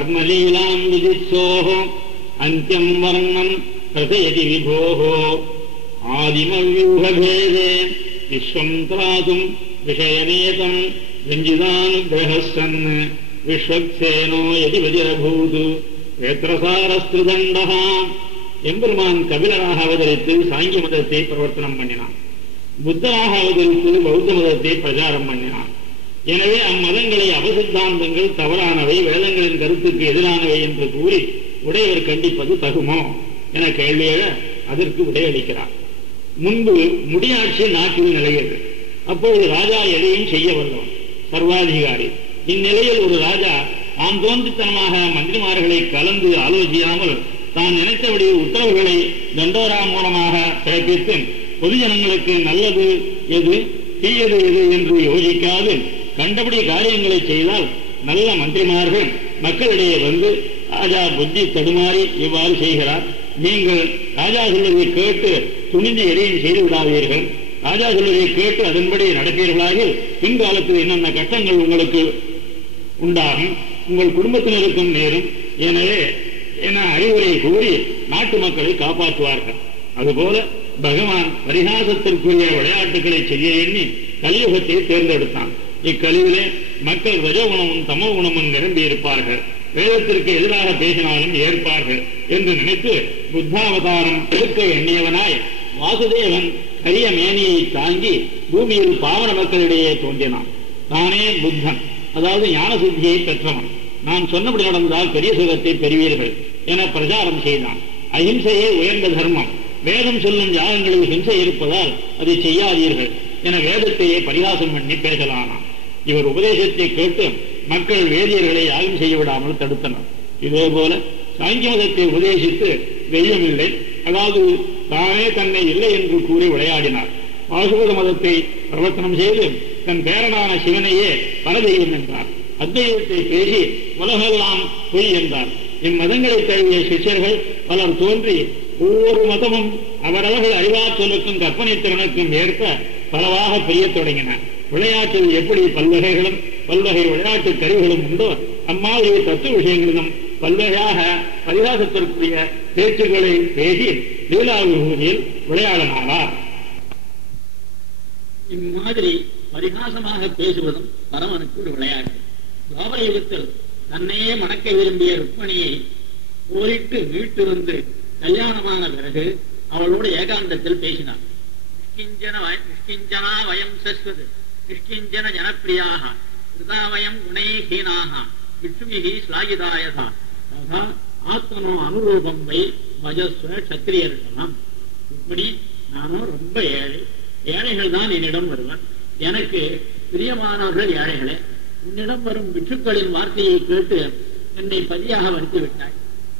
கர்மலீலாம் விதிச்சோஹோ அந்தியம் வர்ணம் பிரதயதி விபோஹோ ஆதிமவ்யூஹபேதே விஸ்வம் திராதும் விஷயநேதம் ரஞ்சிதானுகிரஹஸ்ஸன் விஸ்வக்சேனோ யதி வஜ்ரபூது வேத்ரசாரஸ்திருதண்டஹ. எம்பெருமான் கபிலராக அவதரித்து சாங்கிய மதத்தை பிரவர்த்தனம் பண்ணினான். புத்தராக அவதரித்து பௌத்த மதத்தை பிரச்சாரம் பண்ணினான். எனவே அம்மதங்களை அவசித்தாந்தங்கள் தவறானவை, வேதங்களின் கருத்துக்கு எதிரானவை என்று கூறி உடையவர் கண்டிப்பது தகுமோ என கேள்வியெழ அதற்கு விடையளிக்கிறார். முன்பு முடியாட்சி நாட்டில் நிலையது. அப்பொழுது ராஜா எதையும் செய்ய வல்லவன், சர்வாதிகாரி. இந்நிலையில் ஒரு ராஜா தான் தோன்றித்தனமாக மந்திரிமார்களை கலந்து ஆலோசியாமல் தான் நினைத்தபடி உத்தரவுகளை தண்டோரா மூலமாக பிறப்பித்து பொதுஜனங்களுக்கு நல்லது எது தீயது எது என்று யோசிக்காது கண்டபடி காரியங்களை செய்தால் நல்ல மந்திரிமார்கள் மக்களிடையே வந்து ராஜா புத்தி தடுமாறி இவ்வாறு செய்கிறார், நீங்கள் ராஜா சொல்வதை கேட்டு துணிந்து எதையும் செய்து விடாதீர்கள், ராஜா சொல்வதை கேட்டு அதன்படி நடப்பீர்களாக பின்காலத்தில் என்னென்ன கஷ்டங்கள் உங்களுக்கு உண்டாகும், உங்கள் குடும்பத்தினருக்கும் நேரும். எனவே என அறிவுரை கூறி நாட்டு மக்களை காப்பாற்றுவார்கள். அதுபோல பகவான் பரிகாசத்திற்குரிய விளையாட்டுகளை செய்ய எண்ணி கலியுகத்தை தேர்ந்தெடுத்தான். இக்கலியிலே மக்கள் ரஜகுணமும் தமோ குணமும் நிரம்பி இருப்பார்கள், வேதத்திற்கு எதிராக பேசினாலும் ஏற்பார்கள் என்று நினைத்து புத்தாவதாரம் எடுக்க எண்ணியவனாய் வாசுதேவன் கரிய மேனியை தாங்கி பூமியில் பாவன மக்களிடையே தோன்றினான். தானே புத்தன், அதாவது ஞான சித்தியை பெற்றவன். நான் சொன்னபடி நடந்தால் பெரிய சுகத்தை பெறுவீர்கள் என பிரச்சாரம் செய்தான். அஹிம்சையே உயர்ந்த தர்மம், வேதம் சொல்லும் யாகங்களில் ஹிம்சை இருப்பதால் அதை செய்யாதீர்கள் என வேதத்தையே பரிகாசம் பண்ணி பேசலானான். இவர் உபதேசத்தை கேட்டு மக்கள் வேதியர்களை யாகம் செய்ய விடாமல் தடுத்தனர். இதே போல சாங்கிய மதத்தை உபதேசித்து தெய்வமில்லை, அதாவது தானே தன்னை இல்லை என்று கூறி விளையாடினார். பாசுபத மதத்தை பிரவர்த்தனம் செய்து தன் பேரனான சிவனையே பரதெய்வம் என்றார். அத்வைதத்தை பேசி உலகெல்லாம் பொய் என்றார். இம்மதங்களை தழுவிய சிஷ்யர்கள் பலர் தோன்றி ஒவ்வொரு மதமும் அவரவர்கள் அறிவாற்றலுக்கும் கற்பனை திறனுக்கும் ஏற்ப பலவாக பிரியத் தொடங்கின. விளையாட்டில் எப்படி பல்வகைகளும் பல்வகை விளையாட்டு கருவிகளும் உண்டோ அம்மாதிரி தத்துவ விஷயங்களிலும் பல்வகையாக பரிகாசத்திற்குரிய பேச்சுக்களை பேசி லீலா விபூதியில் விளையாடினார். இம்மாதிரி பரிகாசமாக பேசுவதும் பரமனுக்கு ஒரு விளையாட்டு. துவாபர யுகத்தில் தன்னையே மணக்க விரும்பிய ருக்மணியை போரிட்டு மீட்டு வந்து கல்யாணமான பிறகு அவளோடு ஏகாந்தத்தில் பேசினார். நிஷ்கிஞ்சனா வயம் சஸ்வது நிஷ்கிஞ்சன ஜனப்பிரியாக கிருதாவயம் குணைஹீனாக விஷ்ணுமிகி ஸ்லாகிதாயதா ததா ஆத்மனோ அனுரூபம் வை பஜஸ்வ சத்திரியர்கலாம். ருக்மணி, நானும் ரொம்ப ஏழை, ஏழைகள் தான் என்னிடம் வருவார். எனக்கு பிரியமானவர்கள் ஏழைகளே. உன்னிடம் வரும் விற்றுக்களின் வார்த்தையை கேட்டு என்னை பதியாக வருத்தி விட்டாய்.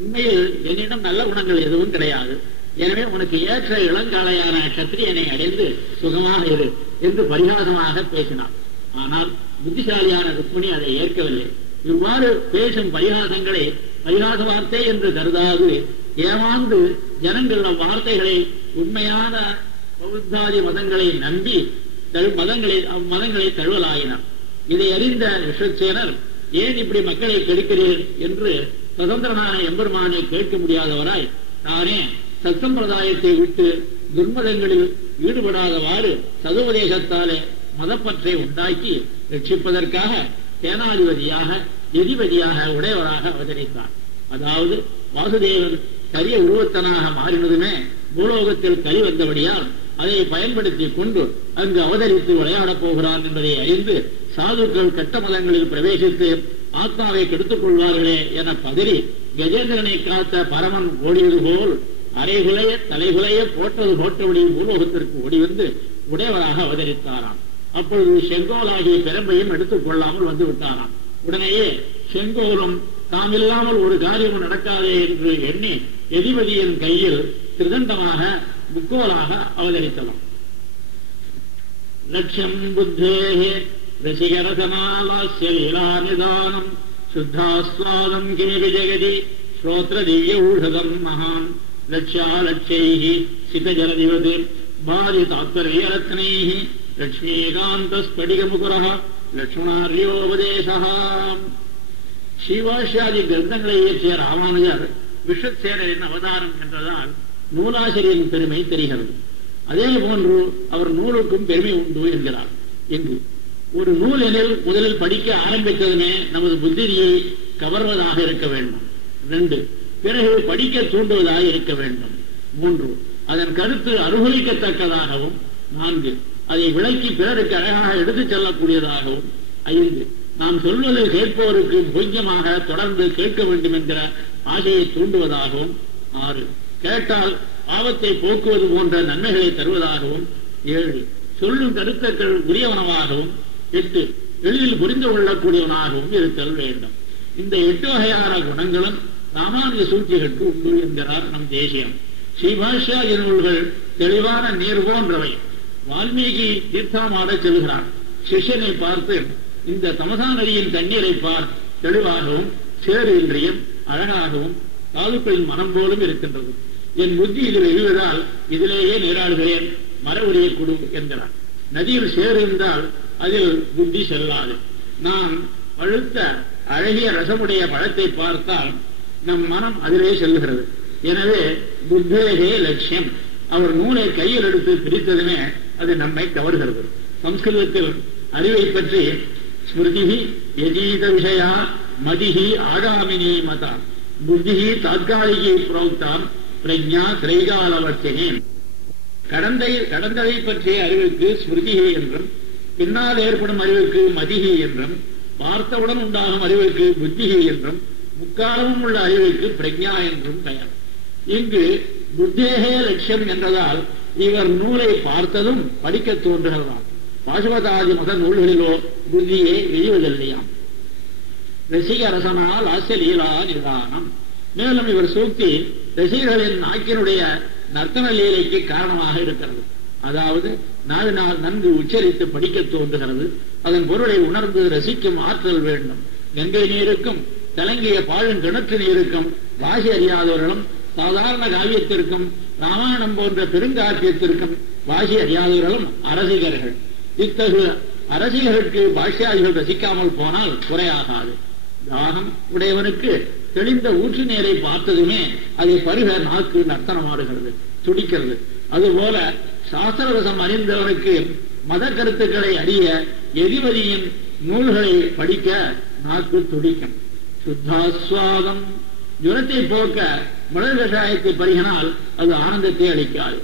உண்மையில் என்னிடம் நல்ல குணங்கள் எதுவும் கிடையாது. எனவே உனக்கு ஏற்ற இளங்காலையான சத்திரியனை அடைந்து சுகமாக இரு என்று பரிகாசமாக பேசினார். ஆனால் புத்திசாலியான ருக்மிணி அதை ஏற்கவில்லை. இவ்வாறு பேசும் பரிகாசங்களை பரிகாச வார்த்தை என்று கருதாது ஏமாந்து ஜனங்கள் அவ்வார்த்தைகளை உண்மையான பௌத்தாதி மதங்களை நம்பி அம்மதங்களை தழுவலாயினார். இதை அறிந்த விஸ்வக்சேனர், ஏன் இப்படி மக்களை கெடுக்கிறீர் என்று சுதந்திரனான எம்பெருமானை கேட்க முடியாதவராய் தானே சத்சம்பிரதாயத்தை விட்டு துர்மதங்களில் ஈடுபடாதவாறு சதுபதேசத்தாலே மதப்பற்றை உண்டாக்கி ரட்சிப்பதற்காக சேனாதிபதியாக எதிபதியாக உடையவராக அவதரித்தார். அதாவது வாசுதேவன் கரிய உருவத்தனாக மாறினதுமே பூலோகத்தில் கலி வந்தபடியால் அதை பயன்படுத்தி கொண்டு அங்கு அவதரித்து விளையாடப் போகிறான் என்பதை அறிந்து சாதுக்கள் கட்ட மதங்களில் பிரவேசித்து ஆத்மாவை கெடுத்துக் கொள்வார்களே என பதறி கஜேந்திரனை காத்த பரமன் ஓடியது போல் அரைகுலைய தலைகுலைய போட்டபடி பூலோகத்திற்கு ஓடி வந்து உடையவராக அவதரித்தாராம். அப்பொழுது செங்கோலாகிய பெரும்பையும் எடுத்துக் கொள்ளாமல் வந்து விட்டாராம். உடனேயே செங்கோலும் தாமில்லாமல் ஒரு காரியமும் நடக்காதே என்று எண்ணி எதிபதியின் கையில் திருதண்டமாக முக்கோலாக அவதரித்தவன். லட்சம் புத்தேஹே ரசிகரசனாலாஸ்ய லீலாநிதானம் சுத்தாஸ்வாதம் கிமபி ஜெகதி ஸ்ரோத்ர திவ்ய ஊஷதம் மகான் லட்சாலட்சைஹி சிதஜலதிவது பாதி தாத்பர்யரத்னைஹி லட்சுமிகாந்த ஸ்படிகமுகுரஹ லக்ஷ்மணார்யோபதேசஹ. ஸ்ரீபாஷ்யாதி கிரந்தங்களை இயற்றிய ராமானுஜர் விஸ்வசேனரின் அவதாரம் என்றதால் நூலாசிரியரின் பெருமை தெரிகிறது. அதே போன்று அவர் நூலுக்கும் பெருமை உண்டு என்கிறார். இங்கு ஒரு நூல் எனில் முதலில் படிக்க ஆரம்பித்ததுமே நமது புத்தியை கவர்வதாக இருக்க வேண்டும். 2, பிறகு படிக்க தூண்டுவதாக இருக்க வேண்டும். 3, அதன் கருத்து அனுபவிக்கத்தக்கதாகவும். 4, அதை விளக்கி பிறருக்கு அழகாக எடுத்துச் செல்லக்கூடியதாகவும். 5, நாம் சொல்வதை கேட்பவருக்கு பூஜ்யமாக தொடர்ந்து கேட்க வேண்டும் என்கிற ஆசையை தூண்டுவதாகவும். 6, கேட்டால் பாவத்தை போக்குவது போன்ற நன்மைகளை தருவதாகவும். 7, சொல்லும் கருத்துக்கள் உரியவனவாகவும். 8, எளிதில் புரிந்து கொள்ளக்கூடியவனாகவும் இருத்தல் வேண்டும். இந்த 8 வகையான குணங்களும் ராமானுஜ சூழ்ச்சிகளுக்கு உண்டு என்கிறார் நம் தேசியம். ஸ்ரீபாஷ்ய நூல்கள் தெளிவான நீர் போன்றவை. வால்மீகி தீர்த்தமாட செல்கிறார். சிஷ்யனை பார்த்து, இந்த தமசா நதியின் தண்ணீரை பார், தெளிவாகவும் சேறு இன்றியும் அழகாகவும் தாதுக்களின் மனம் போலும் இருக்கின்றது. என் புத்தி இதில் எழுவதால் இதிலேயே நீராடுகிறேன், மர உரிய கொடு என்கிறார். நதியில் சேறு இருந்தால் அதில் புத்தி செல்லாது. நாம் பழுத்த அழகிய ரசமுடைய பழத்தை பார்த்தால் நம் மனம் அதிலே செல்கிறது. எனவே புத்தேகே லட்சியம். அவர் நூலை கையில் எடுத்து பிரித்ததுமே அது நம்மை கவர்கிறது. சம்ஸ்கிருதத்தில் அறிவை பற்றி ஸ்மிருதிஹி யஜீத விஷயா மதிஹி ஆகாமினி மதா புத்திஹி தாத்காலிகி புரோக்தாம் பிரஜா திரைகாலவர்த்தினே. கடந்ததை பற்றிய அறிவுக்கு ஸ்மிருதிஹி என்றும், பின்னால் ஏற்படும் அறிவுக்கு மதிஹி என்றும், பார்த்தவுடன் உண்டாகும் அறிவுக்கு புத்திஹி என்றும், முக்காலமும் உள்ள அறிவுக்கு பிரஜா என்றும் பெயர். இங்கு புத்தேகே லட்சியம் என்றதால் இவர் நூலை பார்த்ததும் படிக்க தோன்றுகிறதாம். பாசுபதாதி மத நூல்களிலோ புத்தியே எழுவதில்லையாம். ரசிக ரசனால் ஆசியலீலா நிதானம். மேலும் இவர் சூக்தி ரசிகர்களின் நாக்கினுடைய நர்த்தன லீலைக்கு காரணமாக இருக்கிறது. அதாவது நாவினால் நன்கு உச்சரித்து படிக்க தோன்றுகிறது. அதன் பொருளை உணர்ந்து ரசிக்கும் ஆற்றல் வேண்டும். கங்கை நீருக்கும் கலங்கிய பாழும் கிணற்று நீருக்கும் வாசி அறியாதவர்களும் சாதாரண காவியத்திற்கும் ராமாயணம் போன்ற பெருங்காப்பியத்திற்கும் வாசி அறியாதவர்களும் அரசிகர்கள். இத்தகைய அரசிகர்களுக்கு பாஷ்யாதிகள் ரசிக்காமல் போனால் குறையாகாது. தாகம் உடையவனுக்கு தெளிந்த ஊற்று நீரை பார்த்ததுமே அதை பருக நாக்கு நர்த்தனமாடுகிறது, துடிக்கிறது. அதுபோல சாஸ்திரரசம் அறிந்தவனுக்கு மத கருத்துக்களை அறிய எதிபதியின் நூல்களை படிக்க நாக்கு துடிக்கும். சுத்தாஸ்வாதம். ஜுரத்தை போக்க மிளகு கஷாயத்தை பருகினால் அது ஆனந்தத்தை அளிக்காது.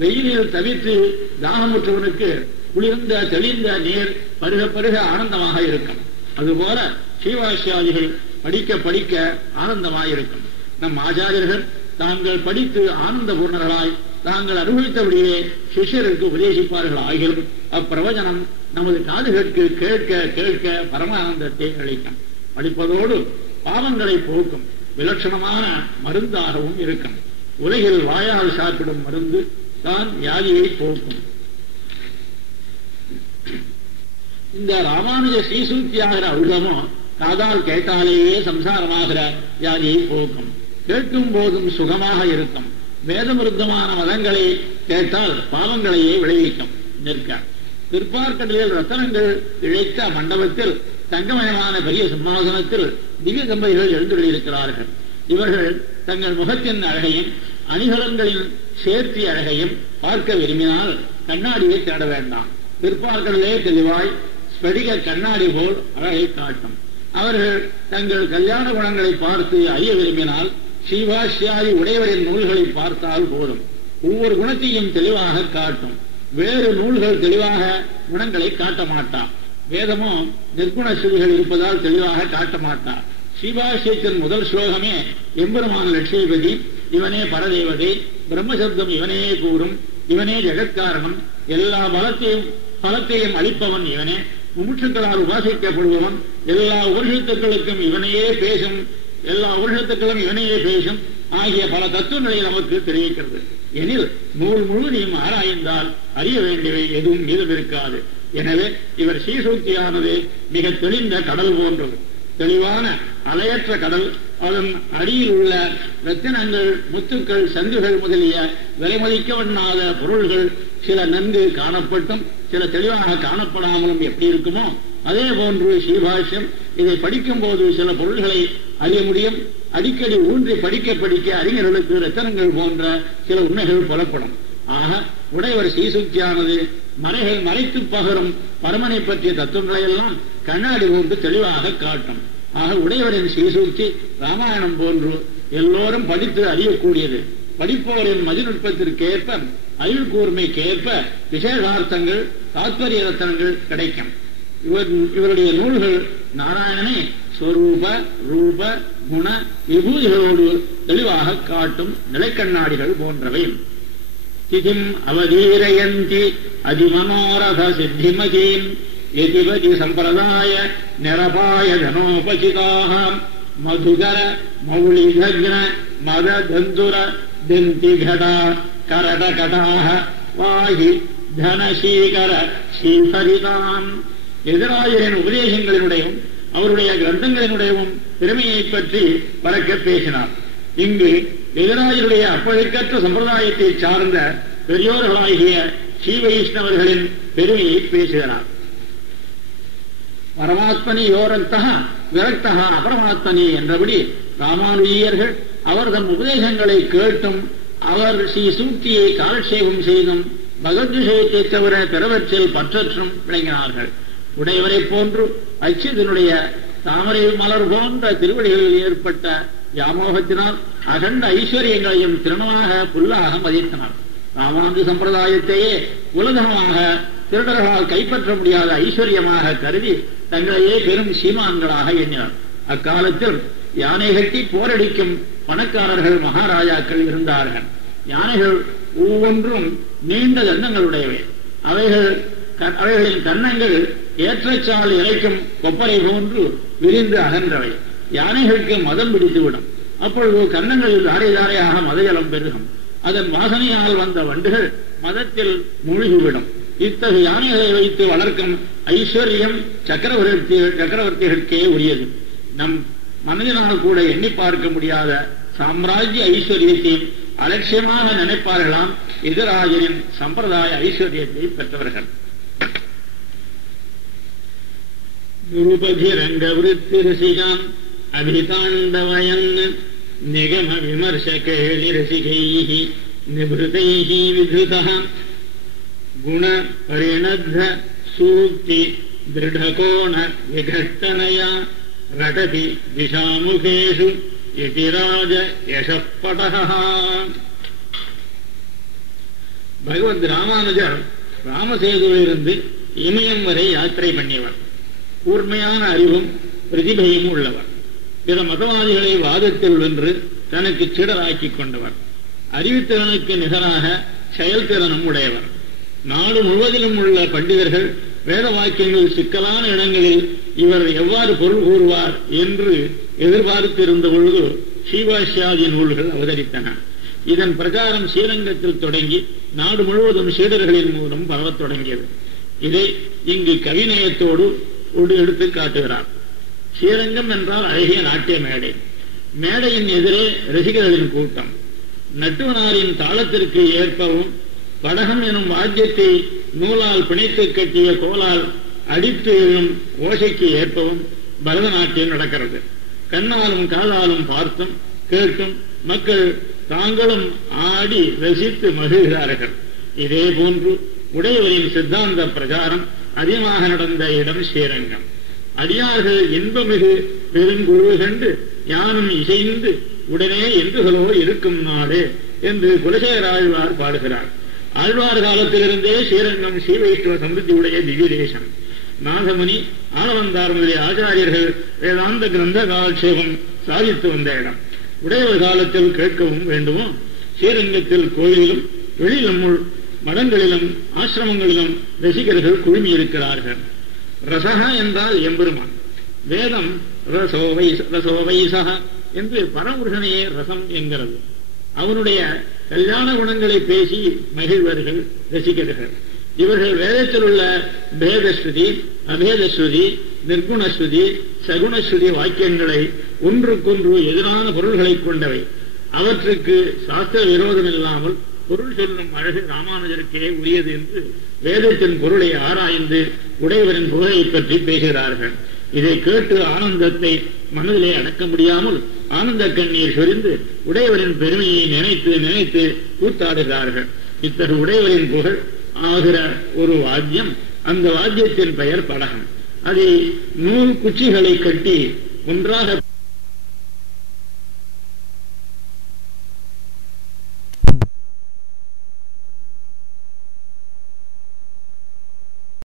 வெயிலில் தவிர்த்து தாகமுற்றவனுக்கு குளிர்ந்த தெளிந்த நீர் பருக பருக ஆனந்தமாக இருக்கும். அதுபோல ஸ்ரீபாஷ்யாதிகள் படிக்க படிக்க ஆனந்தமாயிருக்கும். நம் ஆச்சாரியர்கள் தாங்கள் படித்து ஆனந்த பூர்ணர்களாய் தாங்கள் அனுபவித்தபடியே சிஷ்யருக்கு உபதேசிப்பார்கள். ஆகியும் அப்பிரவச்சனம் நமது காதுகளுக்கு கேட்க கேட்க பரமானந்தத்தை அளிக்கும். படிப்பதோடு பாவங்களை போக்கும் விலட்சணமான மருந்தாகவும் இருக்கும். உலகில் வாயால் சாப்பிடும் மருந்து தான் வியாதியை போக்கும். இந்த ராமானுஜ ஸ்ரீசூக்தியாகிற அழுதமோ காதால் கேட்டாலேயே சம்சாரமாகிற வியாதியை போக்கும். கேட்கும் போதும் சுகமாக இருக்கும். வேதமிருத்தமான மதங்களை கேட்டால் பாவங்களையே விளைவிக்கும். நிற்க பிற்பார்க்கடலில் ரத்தனங்கள் இழைத்த மண்டபத்தில் தங்கமயமான பெரிய சிம்மாசனத்தில் திவ்ய தம்பதிகள் எழுந்துள்ளிருக்கிறார்கள். இவர்கள் தங்கள் முகத்தின் அழகையும் அணிகலன்களின் சேர்த்தி அழகையும் பார்க்க விரும்பினால் கண்ணாடியை தேட வேண்டாம். பிற்பார்க்கடலே தெளிவாய் ஸ்படிக கண்ணாடி போல் அழகை காட்டும். அவர்கள் தங்கள் கல்யாண குணங்களை பார்த்து அறிய விரும்பினால் ஸ்ரீபாஷ்யாதி உடையவரின் நூல்களை பார்த்தால் போதும். ஒவ்வொரு குணத்தையும் தெளிவாக காட்டும். வேறு நூல்கள் தெளிவாக குணங்களை காட்ட மாட்டான். வேதமோ நிர்குண ஸ்ருதிகள் இருப்பதால் தெளிவாக காட்ட மாட்டார். ஸ்ரீபாஷ்யத்தின் முதல் ஸ்லோகமே எம்பெருமான லட்சுமிபதி, இவனே பரதேவதை, பிரம்மசப்தம் இவனே கூறும், இவனே ஜெகத்காரணம், எல்லா பலத்தையும் அளிப்பவன் இவனே, முமுட்சுக்களால் உபாசிக்கப்படுபவன், எல்லா உபனிஷத்துக்களுக்கும் இவனையே பேசும், எல்லா உபனிஷத்துக்களும் இவனையே பேசும் ஆகிய பல தத்துவங்களை நமக்கு தெரிவிக்கிறது. எனில் நூல் முழுவதையும் ஆராய்ந்தால் அறிய வேண்டியவை எதுவும் மீதம் இருக்காது. எனவே இவர் ஸ்ரீசூக்தியானது மிக தெளிந்த கடல் போன்றது. தெளிவான அலையற்ற கடல். அதன் அடியில் உள்ள ரத்தினங்கள், முத்துக்கள், சங்குகள் முதலிய விலைமதிக்கவண்ணாத பொருள்கள் சில நன்கு காணப்பட்டும் சில தெளிவாக காணப்படாமலும் எப்படி இருக்குமோ அதே போன்று ஸ்ரீபாஷ்யம் இதை படிக்கும் போது சில பொருள்களை அறிய முடியும். அடிக்கடி ஊன்றி படிக்க படிக்க அறிஞர்களுக்கு ரத்தனங்கள் போன்ற சில உண்மைகள் புலப்படும். ஆக உடையவர் ஸ்ரீசூக்தியானது மறைகள் மறைத்து பகரும் பரமனை பற்றிய தத்துவங்களை எல்லாம் கண்ணாடி போன்று தெளிவாக காட்டும். ஆக உடையவரின் ஸ்ரீசூக்தி ராமாயணம் போன்று எல்லோரும் படித்து அறியக்கூடியது. படிப்பவரின் மதிநுட்பத்திற்கேற்ப அறிவு கூர்மைக்கேற்ப விசேஷார்த்தங்கள் தாத்பரிய ரத்தனங்கள் கிடைக்கும். இவருடைய நூல்கள் நாராயணனை ஸ்வரூப ரூப குண விபூதிகளோடு தெளிவாக காட்டும் நிலைக்கண்ணாடிகள் போன்றவை. திதிம் அவதீரயந்தி அதிமனோரத சித்திமதீம் எதிபதி சம்பிரதாய நிரபாய தனோபசிதாக மதுகர மௌளிதக்ன மத தந்துர திந்திகடா கரடகடாக வாகி தனசீகர ஸ்ரீஹரிதாம். எதிராயரின் உபதேசங்களினுடையும் அவருடைய கிரந்தங்களினுடையவும் பெருமையை பற்றி பறக்க பேசினார். இங்கு எதிராயருடைய அப்பழுக்கற்ற சம்பிரதாயத்தை சார்ந்த பெரியோர்களாகிய ஸ்ரீ வைஷ்ணவர்களின் பெருமையை பேசுகிறார். பரமாத்மனி யோரக்தா விரக்தா அபரமாத்மனி என்றபடி ராமானுஜீயர்கள் அவர் தம் உபதேசங்களை கேட்டும் அவர் ஸ்ரீ சூக்தியை காலட்சேபம் செய்தும் பகவத் விஷயத்தை தவிர பிறவற்றில் பற்றற்றும் விளங்கினார்கள். உடையவரை போன்று அச்சுதனுடைய தாமரை மலர் போன்ற திருவடிகளில் ஏற்பட்ட வியாமோகத்தினால் அகண்ட ஐஸ்வர்யங்களையும் திருணமாக புல்லாக மதித்தனர். ராமானுஜ சம்பிரதாயத்தையே உலகமாக திருடர்களால் கைப்பற்ற முடியாத ஐஸ்வர்யமாக கருதி தங்களையே பெரும் சீமான்களாக எண்ணினர். அக்காலத்தில் யானை கட்டி போரடிக்கும் பணக்காரர்கள் மகாராஜாக்கள் இருந்தார்கள். யானைகள் ஒவ்வொன்றும் நீண்ட தந்தங்களுடையவை. அவைகளின் கன்னங்கள் ஏற்றச்சால் இறைக்கும் கொப்பரை போன்று விரிந்து அகன்றவை. யானைகளுக்கு மதம் பிடித்துவிடும். அப்பொழுது கன்னங்களில் தாரை தாரையாக மதஜலம் பெருகும். அதன் வாசனையால் வந்த வண்டுகள் மதத்தில் மூழ்கிவிடும். இத்தகைய யானைகளை வைத்து வளர்க்கும் ஐஸ்வர்யம் சக்கரவர்த்திகளுக்கே உரியது. நம் மனதினால் கூட எண்ணி பார்க்க முடியாத சாம்ராஜ்ய ஐஸ்வர்யத்தையும் அலட்சியமாக நினைப்பார்களாம் எதிராஜரின் சம்பிரதாய ஐஸ்வர்யத்தை பெற்றவர்கள். நிருபதிரங்க விருத்தி ரசிகான் அபிதாண்டவயன் நிகம விமர்ச கேளி ரசிகைஹி நிபிருதைஹி விதுதஹ குண பரிணத்த சூக்தி திருடகோண விகட்டனயா ரடதி திசாமுகேஷு யதிராஜ யசப்படஹ. பகவத் ராமானுஜர் ராமசேதுவிலிருந்து இமயம் வரை யாத்திரை பண்ணியவர். கூர்மையான அறிவும் பிரதிபையும் உள்ளவர். பிற மதவாதிகளை வாதத்தில் வென்று தனக்கு சீடராக்கிக் கொண்டவர். அறிவுத்திறனுக்கு நிகராக செயல்திறனும் உடையவர். நாடு முழுவதிலும் உள்ள பண்டிதர்கள் வேத வாக்கியங்கள் சிக்கலான இடங்களில் இவர் எவ்வாறு பொருள் கூறுவார் என்று எதிர்பார்த்திருந்த பொழுது ஸ்ரீபாஷ்யாதி நூல்கள் அவதரித்தன. இதன் பிரச்சாரம் ஸ்ரீரங்கத்தில் தொடங்கி நாடு முழுவதும் சீடர்களின் மூலம் பரவத் தொடங்கியது. இதை இங்கு கவிநயத்தோடு எடுத்து காட்டுகிறார். ஸ்ரீரங்கம் என்றால் அழகிய நாட்டிய மேடை. மேடையின் எதிரே ரசிகர்களின் கூட்டம். நட்டுவனாரின் தாளத்திற்கு ஏற்பவும் படகம் எனும் வாத்தியத்தை நூலால் பிணைத்து கட்டிய கோலால் அடித்து எழும் ஓசைக்கு ஏற்பவும் பரதநாட்டியம் நடக்கிறது. கண்ணாலும் காதாலும் பார்த்தும் கேட்டும் மக்கள் தாங்களும் ஆடி ரசித்து மகிழ்கிறார்கள். இதே போன்று உடையவரின் சித்தாந்த பிரச்சாரம் அதிகமாக நடந்த இடம் ஸ்ரீரங்கம். அடியார்கள் இன்பமிகு பெருங்குழு கண்டு யானும் இசைந்து உடனே என்றுகளோ இருக்கும் நாடு என்று குலசேகர ஆழ்வார் பாடுகிறார். ஆழ்வார் காலத்திலிருந்தே ஸ்ரீரங்கம் ஸ்ரீ வைஷ்ணவ சமிருத்தியுடைய திவ்ய தேசம். நாகமுனி ஆளவந்தார் முதலிய ஆச்சாரியர்கள் வேதாந்த கிரந்த காலட்சேபம் சாதித்து வந்த இடம். உடையவர் காலத்தில் கேட்கவும் வேண்டுமோ, ஸ்ரீரங்கத்தில் கோயிலிலும் வெளியிலும் மடங்களிலும் ஆசிரமங்களிலும் ரசிகர்கள் குழுமியிருக்கிறார்கள். ரசக என்றால் எம்பெருமான். வேதம் ரசோவைசக என்று பரமுருகனையே ரசம் என்கிறது. அவனுடைய கல்யாண குணங்களை பேசி மகிழ்வர்கள் ரசிகர்கள். இவர்கள் வேதத்தில் உள்ள பேதஸ்ருதி, அபேதஸ்ருதி, நிர்குணஸ்ருதி, சகுணஸ்ருதி வாக்கியங்களை ஒன்றுக்கொன்று எதிரான பொருள்களை கொண்டவை. அவற்றுக்கு சாஸ்திர விரோதம் இல்லாமல் பொருள் சொல்லும் அழகு ராமானுஜருக்கே உரியது என்று வேதத்தின் பொருளை ஆராய்ந்து உடையவரின் புகழை பற்றி பேசுகிறார்கள். இதை கேட்டு ஆனந்தத்தை மனதிலே அடக்க முடியாமல் ஆனந்த கண்ணீர் சொரிந்து உடையவரின் பெருமையை நினைத்து நினைத்து கூத்தாடுகிறார்கள். இத்தகைய உடையவரின் புகழ் ஆகிற ஒரு வாத்தியம், அந்த வாத்தியத்தின் பெயர் படகம். அதை 100 குச்சிகளை கட்டி ஒன்றாக